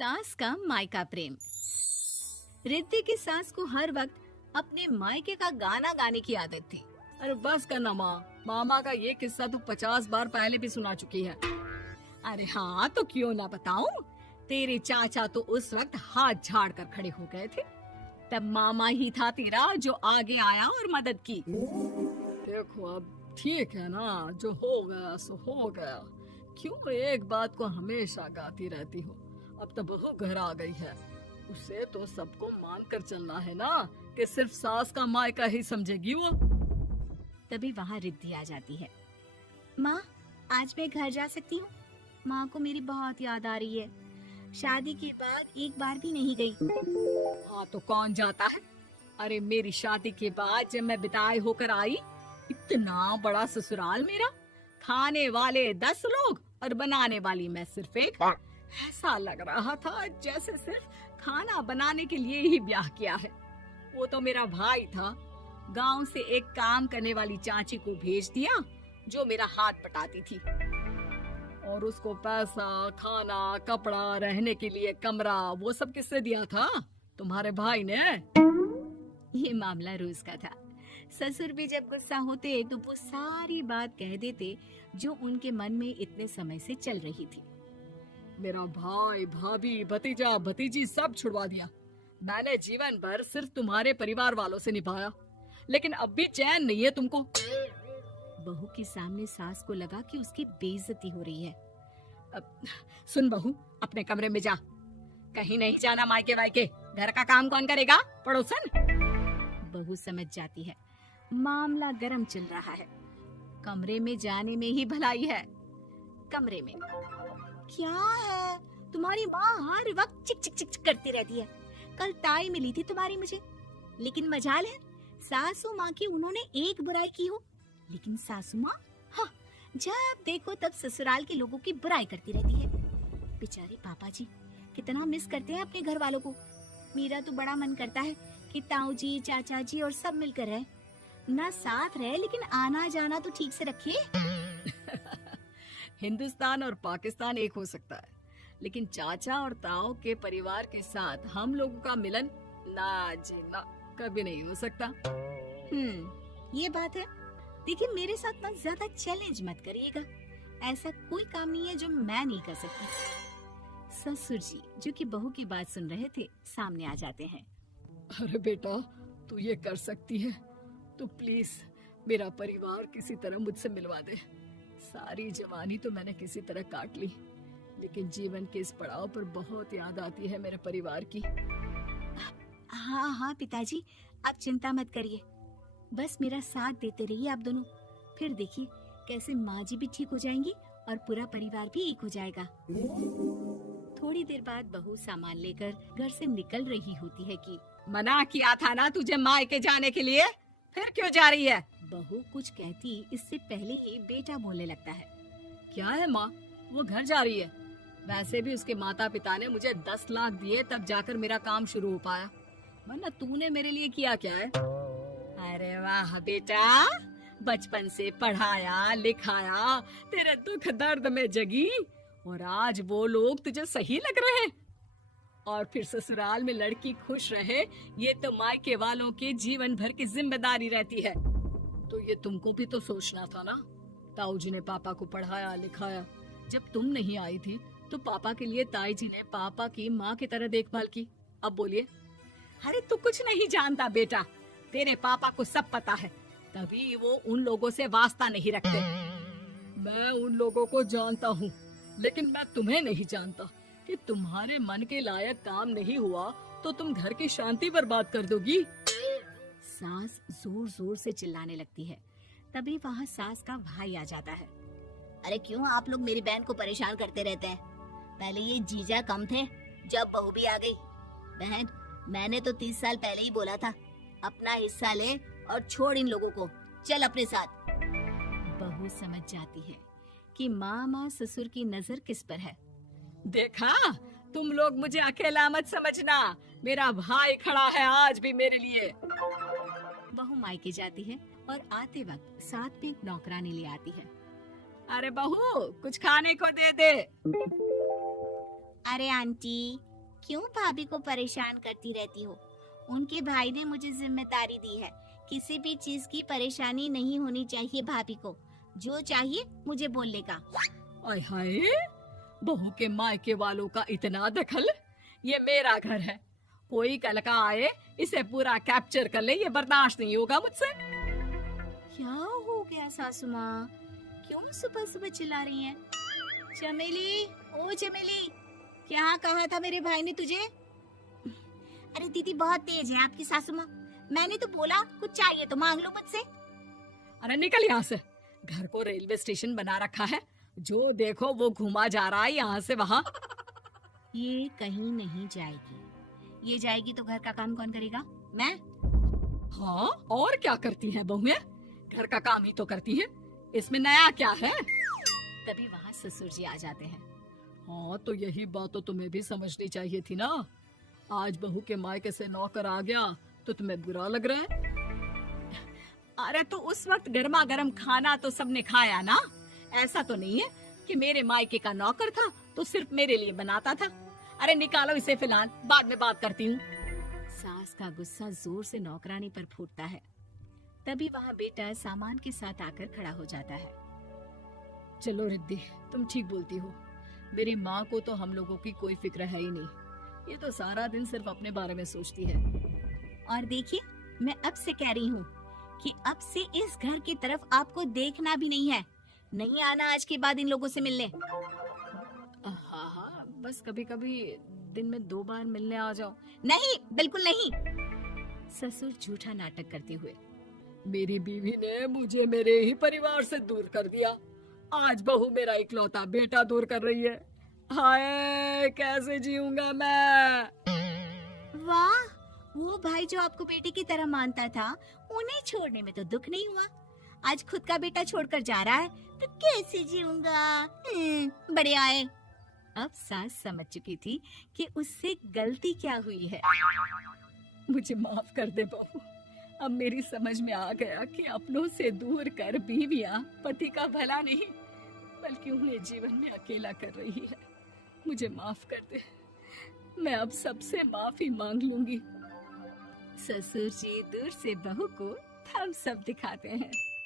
सास का मायका प्रेम। रिद्धि की सास को हर वक्त अपने मायके का गाना गाने की आदत थी। अरे बस करना माँ, मामा का ये किस्सा तो 50 बार पहले भी सुना चुकी है। अरे हाँ, तो क्यों ना बताऊं। तेरे चाचा तो उस वक्त हाथ झाड़ कर खड़े हो गए थे। तब मामा ही था तेरा जो आगे आया और मदद की। देखो अब ठीक है ना, जो हो गया सो हो गया। क्यों एक बात को हमेशा गाती रहती हो। अब तो बहू घर आ गई है, उसे तो सबको मान कर चलना है ना, कि सिर्फ सास का मायका ही समझेगी वो। तभी वहाँ रिद्धि आ जाती है। माँ, आज मैं घर जा सकती हूँ? माँ को मेरी बहुत याद आ रही है। शादी के बाद एक बार भी नहीं गई। हाँ तो कौन जाता है। अरे मेरी शादी के बाद जब मैं विदाई होकर आई, इतना बड़ा ससुराल मेरा, खाने वाले 10 लोग और बनाने वाली मैं सिर्फ एक। ऐसा लग रहा था जैसे सिर्फ खाना बनाने के लिए ही ब्याह किया है। वो तो मेरा भाई था, गांव से एक काम करने वाली चाची को भेज दिया जो मेरा हाथ पटाती थी, और उसको पैसा, खाना, कपड़ा, रहने के लिए कमरा, वो सब किसने दिया था? तुम्हारे भाई ने। ये मामला रोज का था। ससुर भी जब गुस्सा होते तो वो सारी बात कह देते जो उनके मन में इतने समय से चल रही थी। मेरा भाई, भाभी, भतीजा, भतीजी सब छुड़वा दिया। मैंने जीवन भर सिर्फ तुम्हारे परिवार वालों से निभाया, लेकिन अब भी चैन नहीं है तुमको। बहू के सामने सास को लगा कि उसकी बेइज्जती हो रही है। अब सुन बहू, अपने कमरे में जा, कहीं नहीं जाना मायके वायके। घर का काम कौन करेगा? पड़ोसन। बहू समझ जाती है मामला गर्म चल रहा है। कमरे में जाने में ही भलाई है। कमरे में क्या है? तुम्हारी माँ हर वक्त चिक चिक चिक चिक करती रहती है। कल ताई मिली थी तुम्हारी मुझे, लेकिन मजाल है सासू माँ की उन्होंने एक बुराई की हो, लेकिन सासू माँ हाँ, जब देखो तब ससुराल के लोगों की बुराई करती रहती है। बेचारे पापा जी कितना मिस करते हैं अपने घर वालों को। मेरा तो बड़ा मन करता है कि ताऊ जी, चाचा जी और सब मिलकर रहे, ना साथ रहे लेकिन आना जाना तो ठीक से रखिए। हिंदुस्तान और पाकिस्तान एक हो सकता है, लेकिन चाचा और ताऊ के परिवार के साथ हम लोगों का मिलन ना जी ना, कभी नहीं हो सकता। ये बात है। देखिए मेरे साथ ना ज्यादा चैलेंज मत करिएगा। ऐसा कोई काम नहीं है जो मैं नहीं कर सकती। ससुर जी जो कि बहू की बात सुन रहे थे सामने आ जाते हैं। अरे बेटा, तू ये कर सकती है तो प्लीज मेरा परिवार किसी तरह मुझसे मिलवा दे। सारी जवानी तो मैंने किसी तरह काट ली, लेकिन जीवन के इस पड़ाव पर बहुत याद आती है मेरे परिवार की। हाँ हाँ पिताजी, आप चिंता मत करिए, बस मेरा साथ देते रहिए आप दोनों। फिर देखिए कैसे माँ जी भी ठीक हो जाएंगी और पूरा परिवार भी एक हो जाएगा। थोड़ी देर बाद बहू सामान लेकर घर से निकल रही होती है कि मना किया था ना तुझे मायके जाने के लिए, फिर क्यों जा रही है? बहू कुछ कहती इससे पहले ही बेटा बोलने लगता है। क्या है माँ, वो घर जा रही है। वैसे भी उसके माता पिता ने मुझे 10 लाख दिए तब जाकर मेरा काम शुरू हो पाया, वरना तूने मेरे लिए किया क्या है? अरे वाह बेटा, बचपन से पढ़ाया लिखाया, तेरे दुख दर्द में जगी, और आज वो लोग तुझे सही लग रहे हैं। और फिर ससुराल में लड़की खुश रहे, ये तो मायके वालों की जीवन भर की जिम्मेदारी रहती है। तो ये तुमको भी तो सोचना था ना। ताऊ जी ने पापा को पढ़ाया लिखाया, जब तुम नहीं आई थी तो पापा के लिए ताई जी ने पापा की माँ की तरह देखभाल की। अब बोलिए। अरे तू कुछ नहीं जानता बेटा, तेरे पापा को सब पता है, तभी वो उन लोगों से वास्ता नहीं रखते। मैं उन लोगों को जानता हूँ, लेकिन मैं तुम्हें नहीं जानता कि तुम्हारे मन के लायक काम नहीं हुआ तो तुम घर की शांति बर्बाद कर दोगी। सास जोर जोर से चिल्लाने लगती है। तभी वहाँ सास का भाई आ जाता है। अरे क्यों आप लोग मेरी बहन को परेशान करते रहते हैं? पहले ये जीजा कम थे, जब बहू भी आ गई। बहन, मैंने तो 30 साल पहले ही बोला था, अपना हिस्सा ले और छोड़ इन लोगों को, चल अपने साथ। बहू समझ जाती है कि मामा ससुर की नजर किस पर है। देखा, तुम लोग मुझे अकेला मत समझना, मेरा भाई खड़ा है आज भी मेरे लिए। बहू मायके जाती है और आते वक्त साथ में एक नौकरानी ले आती है। अरे बहू, कुछ खाने को दे दे। अरे आंटी, क्यों भाभी को परेशान करती रहती हो? उनके भाई ने मुझे जिम्मेदारी दी है। किसी भी चीज की परेशानी नहीं होनी चाहिए भाभी को। जो चाहिए मुझे बोलने का। आय हाय, बहू के मायके वालों का इतना दखल। ये मेरा घर है, कोई कल का आए इसे पूरा कैप्चर कर ले, ये बर्दाश्त नहीं होगा मुझसे। क्या हो गया सासू माँ? क्यों सुबह सुबह चिल्ला रही हैं? चमेली, ओ चमेली, क्या कहा था मेरे भाई ने तुझे? अरे दीदी बहुत तेज है आपकी सासू माँ। मैंने तो बोला कुछ चाहिए तो मांग लो मुझसे। अरे निकल यहाँ से, घर को रेलवे स्टेशन बना रखा है, जो देखो वो घुमा जा रहा है यहाँ से वहाँ। ये कहीं नहीं जाएगी। ये जाएगी तो घर का काम कौन करेगा? मैं। हाँ, और क्या करती हैं बहुएं? घर का काम ही तो करती हैं, इसमें नया क्या है? तभी वहाँ ससुर जी आ जाते हैं। हाँ, तो यही बात तो तुम्हें भी समझनी चाहिए थी ना। आज बहू के मायके से नौकर आ गया तो तुम्हें बुरा लग रहा है? अरे तो उस वक्त गर्मा गर्म खाना तो सबने खाया ना। ऐसा तो नहीं है कि मेरे मायके का नौकर था तो सिर्फ मेरे लिए बनाता था। अरे निकालो इसे, फिलहाल बाद में बात करती हूँ। सास का गुस्सा जोर से नौकरानी पर फूटता है। तभी वहाँ बेटा सामान के साथ आकर खड़ा हो जाता है। चलो रिद्धि, तुम ठीक बोलती हो। मेरी माँ को तो हम लोगों की कोई फिक्र है ही नहीं, ये तो सारा दिन सिर्फ अपने बारे में सोचती है। और देखिए, मैं अब से कह रही हूँ कि अब से इस घर की तरफ आपको देखना भी नहीं है। नहीं आना आज के बाद इन लोगों से मिलने। हाँ, बस कभी कभी दिन में 2 बार मिलने आ जाओ। नहीं, बिल्कुल नहीं। ससुर झूठा नाटक करते हुए। मेरी बीवी ने मुझे मेरे ही परिवार से दूर कर दिया, आज बहू मेरा इकलौता बेटा दूर कर रही है। हाय, कैसे जीऊंगा मैं? वाह, वो भाई जो आपको बेटे की तरह मानता था, उन्हें छोड़ने में तो दुख नहीं हुआ। आज खुद का बेटा छोड़कर जा रहा है तो कैसे जीऊंगा? बड़े आए। अब सास समझ चुकी थी कि उससे गलती क्या हुई है। मुझे माफ कर दे बहू। अब मेरी समझ में आ गया कि अपनों से दूर कर बीवियां पति का भला नहीं बल्कि उन्हें जीवन में अकेला कर रही है। मुझे माफ कर दे, मैं अब सबसे माफी मांग लूंगी। ससुर जी दूर से बहू को थम्स अप दिखाते हैं।